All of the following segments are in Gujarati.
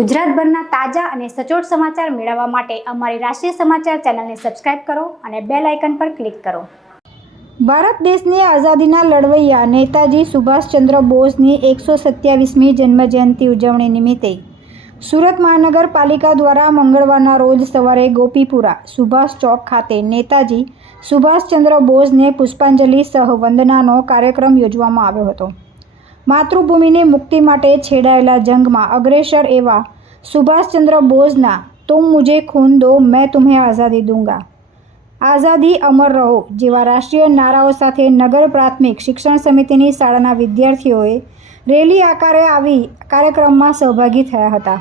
ગુજરાતભરના તાજા અને સચોટ સમાચાર મેળવવા માટે અમારી રાષ્ટ્રીય સમાચાર ચેનલને સબસ્ક્રાઇબ કરો અને બેલ આઇકન પર ક્લિક કરો। ભારત દેશની આઝાદીના લડવૈયા નેતાજી સુભાષચંદ્ર બોઝની 127મી જન્મજયંતિ ઉજવણી નિમિત્તે સુરત મહાનગરપાલિકા દ્વારા મંગળવારના રોજ સવારે ગોપીપુરા સુભાષ ચોક ખાતે નેતાજી સુભાષચંદ્ર બોઝને પુષ્પાંજલિ સહ વંદનાનો કાર્યક્રમ યોજવામાં આવ્યો હતો। માતૃભૂમિની મુક્તિ માટે છેડાયેલા જંગમાં અગ્રેસર એવા સુભાષચંદ્ર બોઝના તુમ મુझे खून दो मैं तुम्हें आज़ादी दूंगा, આઝાદી અમર રહો જેવા રાષ્ટ્રીય નારાઓ સાથે નગર પ્રાથમિક શિક્ષણ સમિતિની શાળાના વિદ્યાર્થીઓએ રેલી આકારે આવી કાર્યક્રમમાં સહભાગી થયા હતા।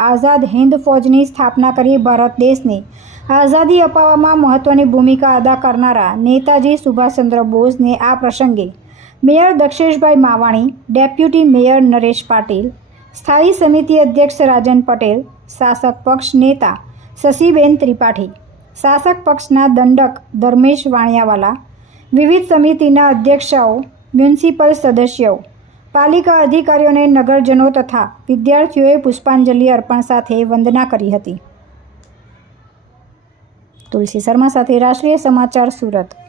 આઝાદ હિન્દ ફૌજની સ્થાપના કરી ભારત દેશને આઝાદી અપાવવામાં મહત્વની ભૂમિકા અદા કરનારા નેતાજી સુભાષચંદ્ર બોઝને આ પ્રસંગે mayor Daksheshbhai Mavani, deputy mayor Naresh Patil, સ્થાયી સમિતિ અધ્યક્ષ રાજન પટેલ, શાસક પક્ષ નેતા શશીબેન ત્રિપાઠી, શાસક પક્ષના દંડક ધર્મેશ વાણિયાવાલા, વિવિધ સમિતિના અધ્યક્ષાઓ, મ્યુનિસિપલ સદસ્યો, પાલિકા અધિકારીઓને નગરજનો તથા વિદ્યાર્થીઓએ પુષ્પાંજલિ અર્પણ સાથે વંદના કરી હતી। તુલસી શર્મા સાથે રાષ્ટ્રીય સમાચાર સુરત।